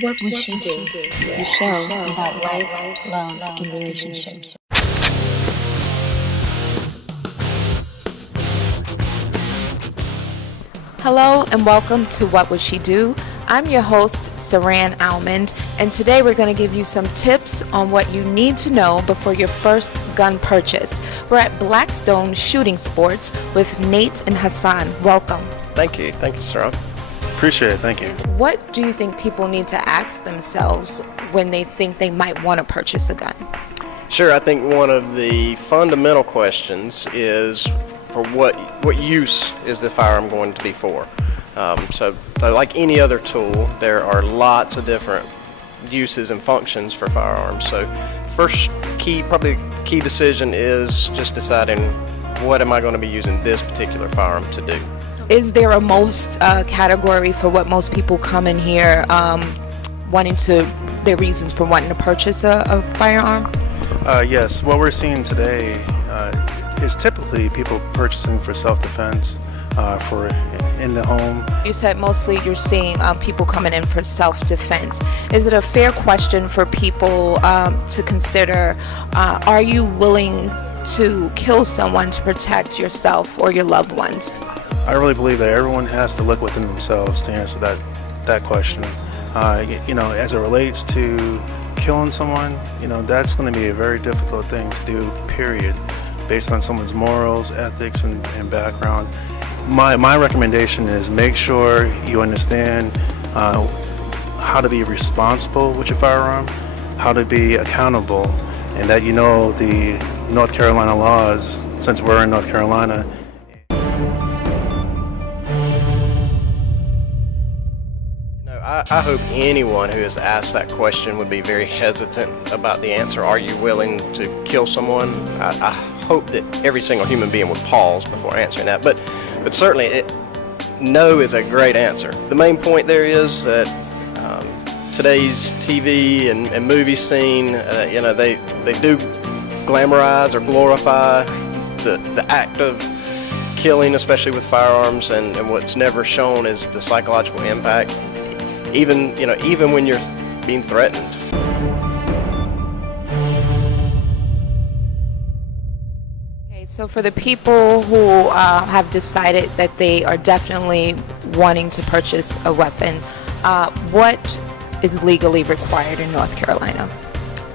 What would she do? The show about life, love, and relationships. Hello and welcome to What Would She Do? I'm your host, Saran Almond, and today we're going to give you some tips on what you need to know before your first gun purchase. We're at Blackstone Shooting Sports with Nate and Hassan. Welcome. Thank you, Saran. Appreciate it, thank you. What do you think people need to ask themselves when they think they might want to purchase a gun? Sure, I think one of the fundamental questions is for what use is the firearm going to be for? So like any other tool, there are lots of different uses and functions for firearms. So first key decision is just deciding what am I going to be using this particular firearm to do. Is there a most category for what most people come in here their reasons for wanting to purchase a firearm? Yes, what we're seeing today is typically people purchasing for self-defense, for in the home. You said mostly you're seeing people coming in for self-defense. Is it a fair question for people to consider, are you willing to kill someone to protect yourself or your loved ones? I really believe that everyone has to look within themselves to answer that question. As it relates to killing someone, that's going to be a very difficult thing to do, period, based on someone's morals, ethics, and background. My recommendation is make sure you understand how to be responsible with your firearm, how to be accountable, and that you know the North Carolina laws, since we're in North Carolina. I hope anyone who is asked that question would be very hesitant about the answer, are you willing to kill someone? I hope that every single human being would pause before answering that, but certainly no is a great answer. The main point there is that today's TV and movie scene, they do glamorize or glorify the act of killing, especially with firearms, and what's never shown is the psychological impact. Even when you're being threatened. Okay, so for the people who have decided that they are definitely wanting to purchase a weapon, what is legally required in North Carolina?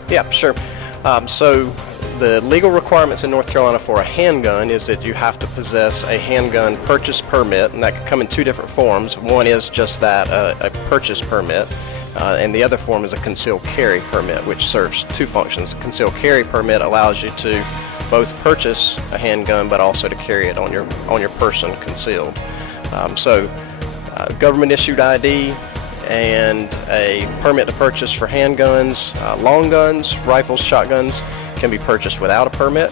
Yeah, sure. So the legal requirements in North Carolina for a handgun is that you have to possess a handgun purchase permit, and that can come in two different forms. One is just that, a purchase permit, and the other form is a concealed carry permit, which serves two functions. The concealed carry permit allows you to both purchase a handgun but also to carry it on your person concealed. Government issued ID and a permit to purchase for handguns, long guns, rifles, shotguns can be purchased without a permit,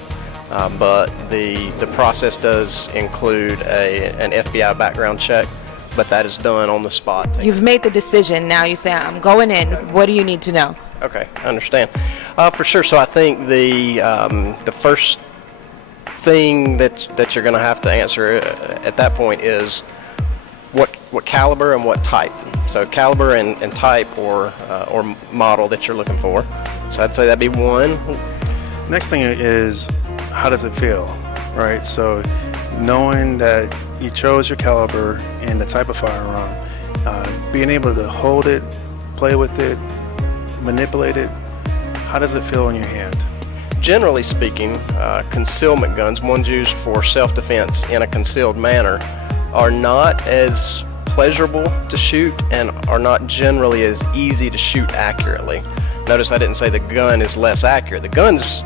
but the process does include an FBI background check, but that is done on the spot. You've made the decision, now you say, I'm going in, what do you need to know? Okay, I understand. For sure, so I think the first thing that you're going to have to answer at that point is what caliber and what type. So caliber and type or model that you're looking for. So I'd say that'd be one. Next thing is, how does it feel, right? So knowing that you chose your caliber and the type of firearm, being able to hold it, play with it, manipulate it, how does it feel in your hand? Generally speaking, concealment guns, ones used for self-defense in a concealed manner, are not as pleasurable to shoot and are not generally as easy to shoot accurately. Notice I didn't say the gun is less accurate. The guns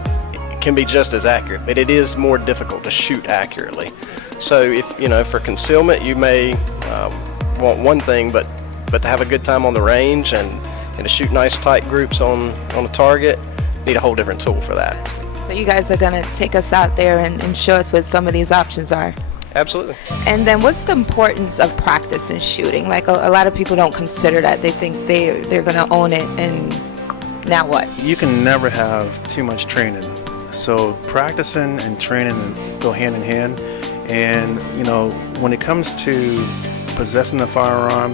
can be just as accurate, but it is more difficult to shoot accurately. So if, for concealment, you may want one thing, but to have a good time on the range and to shoot nice tight groups on a target, need a whole different tool for that. So you guys are going to take us out there and show us what some of these options are. Absolutely. And then what's the importance of practice in shooting? Like a lot of people don't consider that. They think they're going to own it, and now what? You can never have too much training. So practicing and training go hand in hand. And when it comes to possessing a firearm,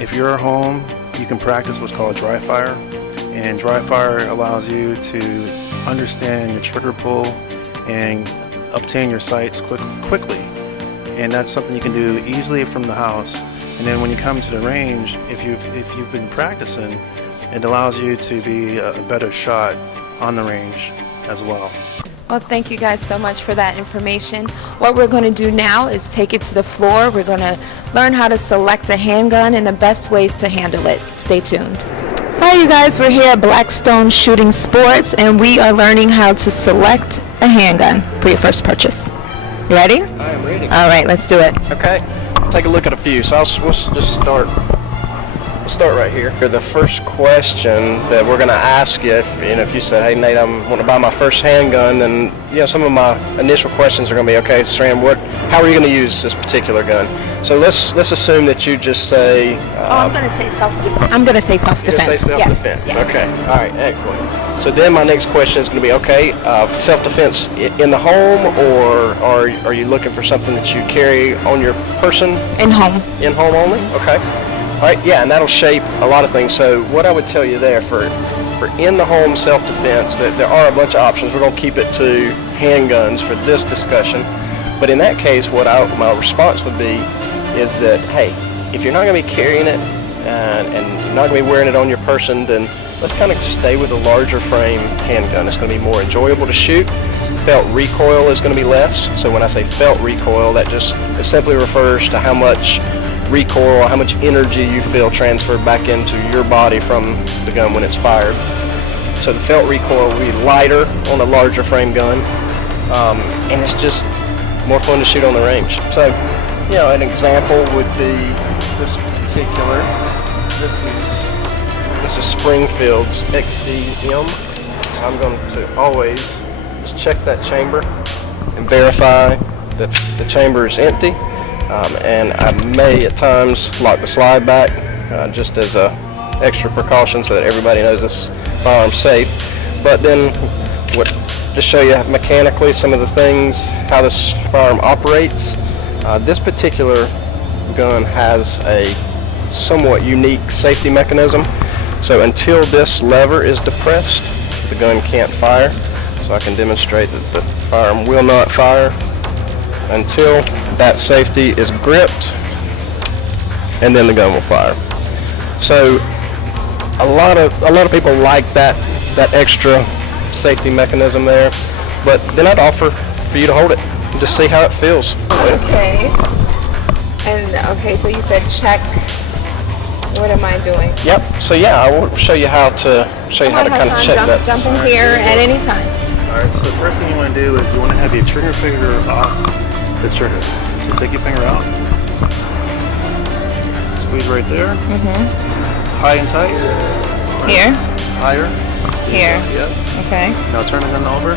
if you're home you can practice what's called dry fire. And dry fire allows you to understand your trigger pull and obtain your sights quickly. And that's something you can do easily from the house. And then when you come to the range, if you've been practicing, it allows you to be a better shot on the range as well. Well, thank you guys so much for that information. What we're going to do now is take it to the floor. We're going to learn how to select a handgun and the best ways to handle it. Stay tuned. Hi, you guys. We're here at Blackstone Shooting Sports, and we are learning how to select a handgun for your first purchase. You ready? I am ready. All right, let's do it. Okay, take a look at a few. So we'll just start. We'll start right here. The first question that we're going to ask you, if you said, "Hey Nate, I want to buy my first handgun," then some of my initial questions are going to be, "Okay, Saran, how are you going to use this particular gun?" So let's assume that you just say. I'm going to say self-defense. I'm going to say self-defense. Just say self-defense. Yeah. Okay. All right. Excellent. So then my next question is going to be, okay, self-defense in the home, or are you looking for something that you carry on your person? In home. In home only? Okay. All right. Yeah, and that'll shape a lot of things. So what I would tell you there for in the home self-defense, that there are a bunch of options. We're going to keep it to handguns for this discussion. But in that case, my response would be is that, hey, if you're not going to be carrying it and you're not going to be wearing it on your person, then let's kind of stay with a larger frame handgun. It's going to be more enjoyable to shoot. Felt recoil is going to be less. So when I say felt recoil, it simply refers to how much recoil, how much energy you feel transferred back into your body from the gun when it's fired. So the felt recoil will be lighter on a larger frame gun, and it's just more fun to shoot on the range. So, an example would be this particular. This is Springfield's XDM. So I'm going to always just check that chamber and verify that the chamber is empty. And I may at times lock the slide back just as a extra precaution so that everybody knows this firearm's safe. But then just show you mechanically some of the things, how this firearm operates. This particular gun has a somewhat unique safety mechanism. So until this lever is depressed, the gun can't fire. So I can demonstrate that the firearm will not fire until that safety is gripped, and then the gun will fire. So a lot of people like that extra safety mechanism there, but then I'd offer for you to hold it and just see how it feels. Okay. And so you said check. What am I doing? Yep. So I will show you how to kind of check that. Jump in here at any time. All right. So the first thing you want to do is you want to have your trigger finger off the trigger. So take your finger out. Squeeze right there. High and tight. Here. Higher. Here. Yep. Okay. Now turn the gun over.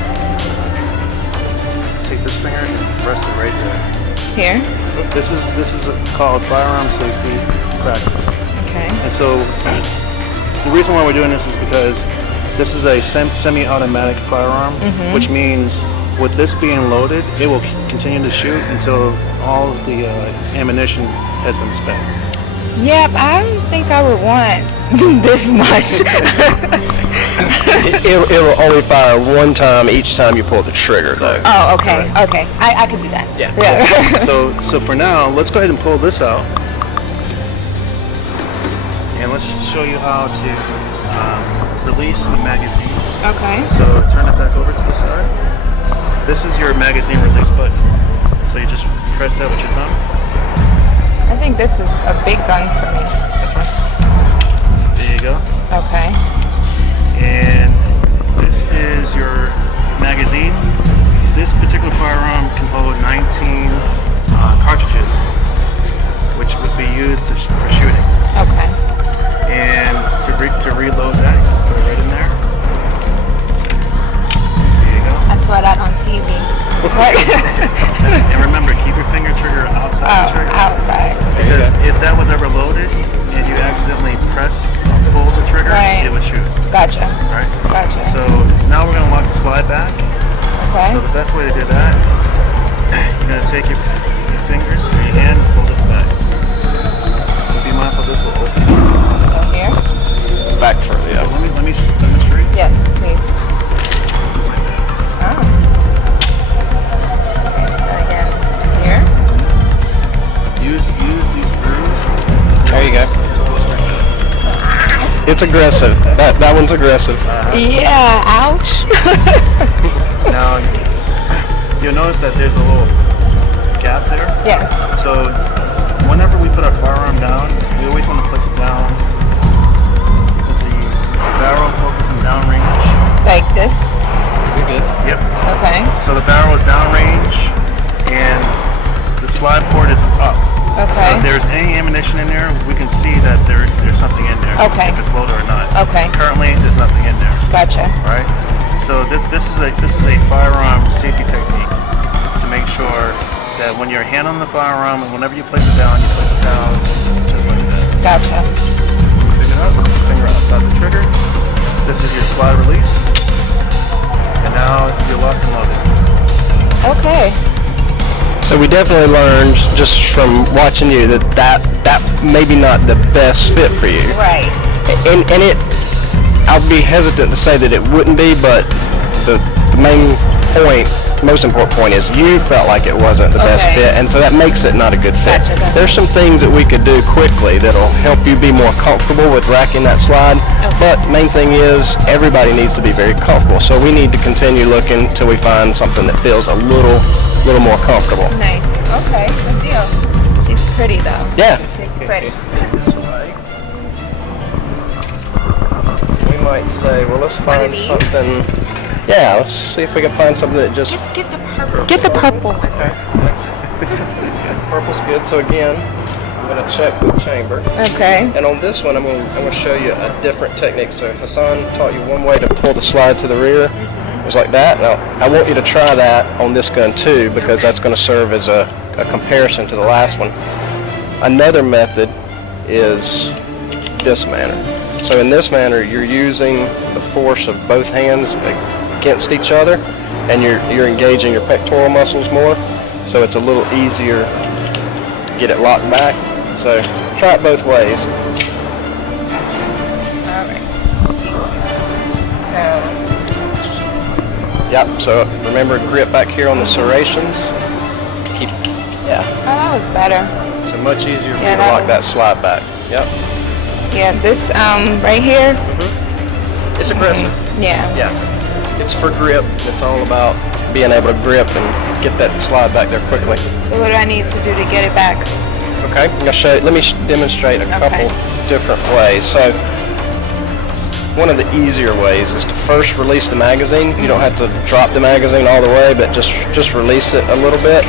Take this finger and rest it right there. Here. This is called firearm safety practice. Okay. And so the reason why we're doing this is because this is a semi-automatic firearm, which means with this being loaded, it will continue to shoot until all of the ammunition has been spent. Yep, I don't think I would want this much. It'll only fire one time each time you pull the trigger, though. Oh, okay, okay. I could do that. Yeah. So for now, let's go ahead and pull this out. And let's show you how to release the magazine. Okay. So turn it back over to the side. This is your magazine release button. So you just press that with your thumb. I think this is a big gun for me. That's fine. There you go. Okay. And this is your magazine. This particular firearm can hold 19 cartridges, which would be used for shooting. Okay. And to reload that, you just put it right in there. There you go. I saw that on TV. And remember, keep your finger trigger outside the trigger. Outside. Because if that was ever loaded and you accidentally press or pull the trigger, it would shoot. Gotcha. Right? Gotcha. So now we're going to lock the slide back. Okay. So the best way to do that, you're going to take your fingers or your hand, pull this back. Just be mindful this will open. Go here. It's aggressive. That one's aggressive. Yeah, ouch. Now, you'll notice that there's a little gap there. Yes. So whenever we put our firearm down, we always want to place it down with the barrel focusing downrange. Like this? You're good. Yep. Okay. So the barrel is downrange and the slide port is up. So Okay. if there's any ammunition in there, we can see that there's something in there. Okay. If it's loaded or not. Okay. Currently, there's nothing in there. Gotcha. Right. So this is a firearm safety technique to make sure that when you're hand on the firearm and whenever you place it down just like that. Gotcha. Pick it up, finger outside the trigger. This is your slide release. And now you're locked and loaded. Okay. So we definitely learned just from watching you that maybe not the best fit for you. Right. And it, I'll be hesitant to say that it wouldn't be, but the main point, most important point is you felt like it wasn't the best Okay. fit, and so that makes it not a good fit. Gotcha. There's some things that we could do quickly that'll help you be more comfortable with racking that slide, but main thing is everybody needs to be very comfortable, so we need to continue looking till we find something that feels a little more comfortable. Nice. Okay. Good deal. She's pretty though. Yeah. She's pretty. We might say, well, let's One find of these? something. Yeah, let's see if we can find something that just. Get the purple. Get the purple. Okay. Purple's good. So again, I'm gonna check the chamber. Okay. And on this one, I'm gonna show you a different technique. So Hassan taught you one way to pull the slide to the rear. It was like that. Now I want you to try that on this gun too, because that's going to serve as a comparison to the last one. Another method is this manner. So in this manner, you're using the force of both hands against each other, and you're engaging your pectoral muscles more. So it's a little easier to get it locked back. So try it both ways. All right. So. Yep, so remember grip back here on the serrations. Keep, yeah, Oh, that was better. so much easier for Yeah, you to that lock was- that slide back. Yep, Yeah, this right here. it's aggressive. Yeah. Yeah, it's for grip. It's all about being able to grip and get that slide back there quickly. So what do I need to do to get it back? Okay, I'm gonna show you, let me demonstrate a couple different ways. So one of the easier ways is to first release the magazine. You don't have to drop the magazine all the way, but just release it a little bit,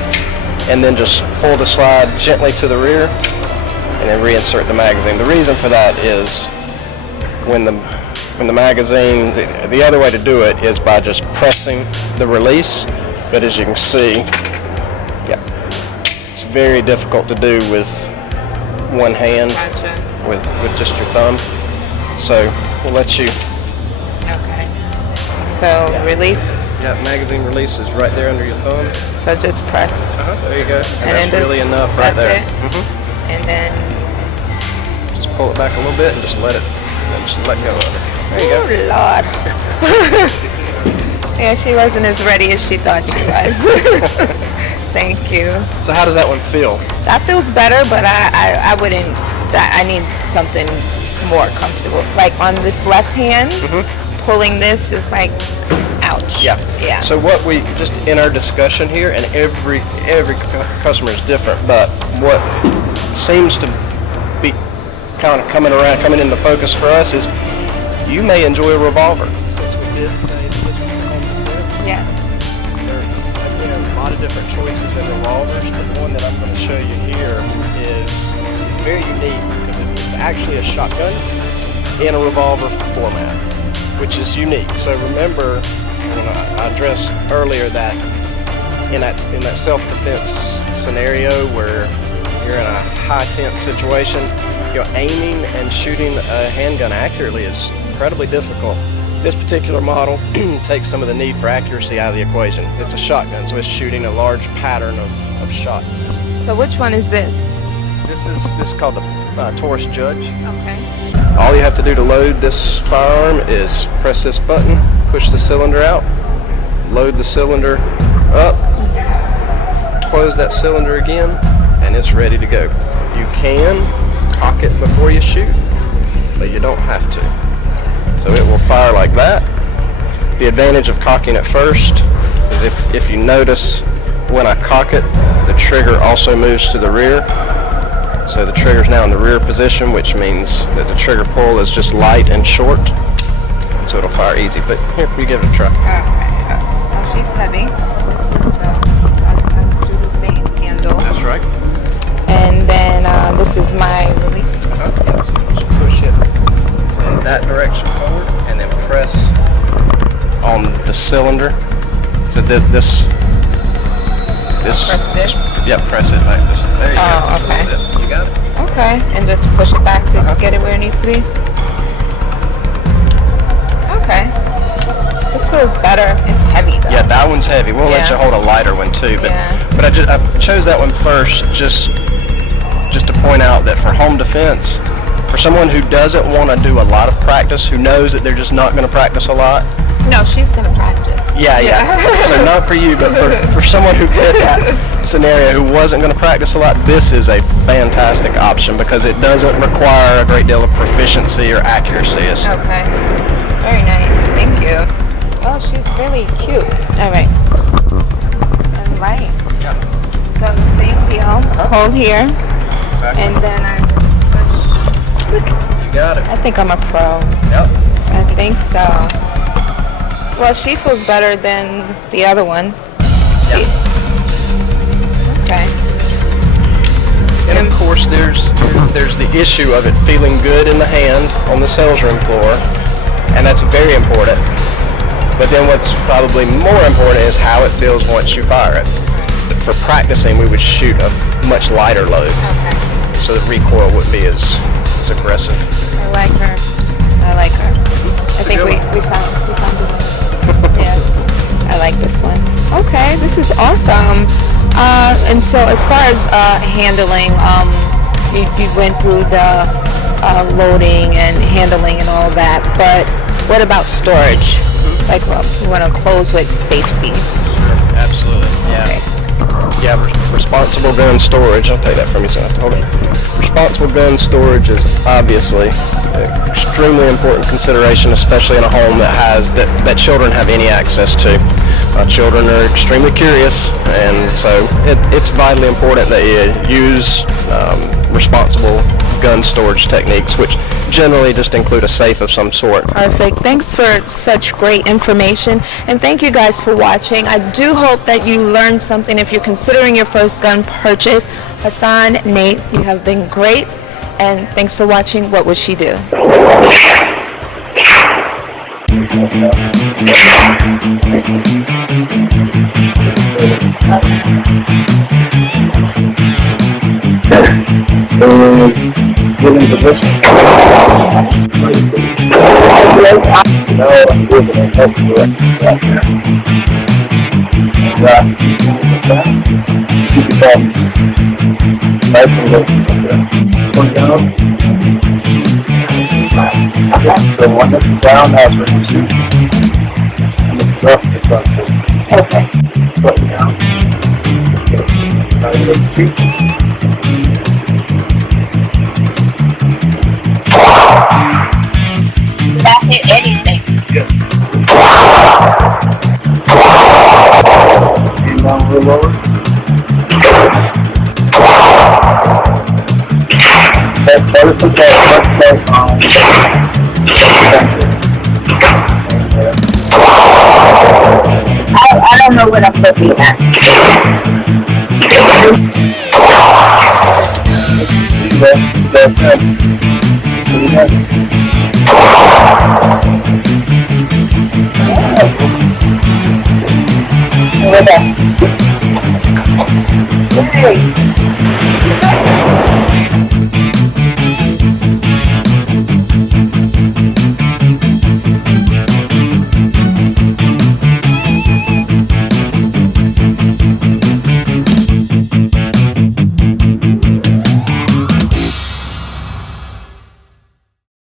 and then just pull the slide gently to the rear, and then reinsert the magazine. The reason for that is when the magazine, the other way to do it is by just pressing the release, but as you can see, yeah, it's very difficult to do with one hand, Gotcha. with just your thumb. So we'll let you. Okay. So release. Yeah, magazine release is right there under your thumb. So just press. There you go. And then that's really just enough right press there. it. And then. Just pull it back a little bit and just let it, and then just let go of it. There you go. Oh Lord. Yeah, she wasn't as ready as she thought she was. Thank you. So how does that one feel? That feels better, but I wouldn't. I need something more comfortable. Like on this left hand, pulling this is like, ouch. Yeah. Yeah. So what we just in our discussion here, and every customer is different, but what seems to be kind of coming into focus for us is you may enjoy a revolver. Since we did say that this was on the fence, Yes. there are again a lot of different choices in revolvers, but the one that I'm going to show you here is very unique because it's actually a shotgun in a revolver format, which is unique. So remember when I addressed earlier that in that self-defense scenario where you're in a high tense situation, aiming and shooting a handgun accurately is incredibly difficult. This particular model takes some of the need for accuracy out of the equation. It's a shotgun, so it's shooting a large pattern of shot. So which one is this? This is called the Taurus Judge. Okay. All you have to do to load this firearm is press this button, push the cylinder out, load the cylinder up, close that cylinder again, and it's ready to go. You can cock it before you shoot. but you don't have to. So it will fire like that. The advantage of cocking it first is if you notice when I cock it, the trigger also moves to the rear. So the trigger's now in the rear position, which means that the trigger pull is just light and short. So it'll fire easy. But here, you give it a try. Okay. Oh, she's heavy. So I'll do the same handle. That's right. And then this is my release. Just push it in that direction forward, and then press on the cylinder. So this. Press this? Yeah, press it like this. There you go. Okay. That's it. You got it? Okay. And just push it back to get it where it needs to be? Okay. This feels better. It's heavy though. Yeah, that one's heavy. We'll let you hold a lighter one too. But but I chose that one first just to point out that for home defense, for someone who doesn't want to do a lot of practice, who knows that they're just not going to practice a lot. No, she's going to practice. Yeah. So not for you, but for someone who fit that scenario who wasn't going to practice a lot, this is a fantastic option because it doesn't require a great deal of proficiency or accuracy. Okay. Very nice. Thank you. Oh, she's really cute. All right. And light. Yeah. So same deal. Hold here. Exactly. And then I just push. You got it. I think I'm a pro. Yep. I think so. Well, she feels better than the other one. Yep. Okay. And of course, there's the issue of it feeling good in the hand on the sales room floor, and that's very important. But then what's probably more important is how it feels once you fire it. For practicing, we would shoot a much lighter load, so the recoil wouldn't be as aggressive. I like her. I like her. I think we found the one. Yeah, I like this one. Okay, this is awesome. And so as far as handling, you went through the loading and handling and all that, but what about storage? Like, you want to close with safety. Absolutely, yeah. Okay. Yeah, responsible gun storage. I'll take that from you, so I have to hold it. Responsible gun storage is obviously an extremely important consideration, especially in a home that children have any access to. Children are extremely curious, and so it's vitally important that you use responsible gun storage techniques, which generally just include a safe of some sort. Perfect. Thanks for such great information, and thank you guys for watching. I do hope that you learned something if you're considering your first gun purchase. Hassan, Nate, you have been great, and thanks for watching What Would She Do? Get in position. No, I'm using a head direction right there. Keep your thumbs nice and loose right there. One down. So when this is down, that's where you shoot. And this is up, it's unsafe. Okay. Put it down. Okay. Now you look shoot. That hit anything. Yes. And down a little lower. Okay, try to put that front sight on the center. I don't know what I'm looking at. That's it. Pretty good. Hey.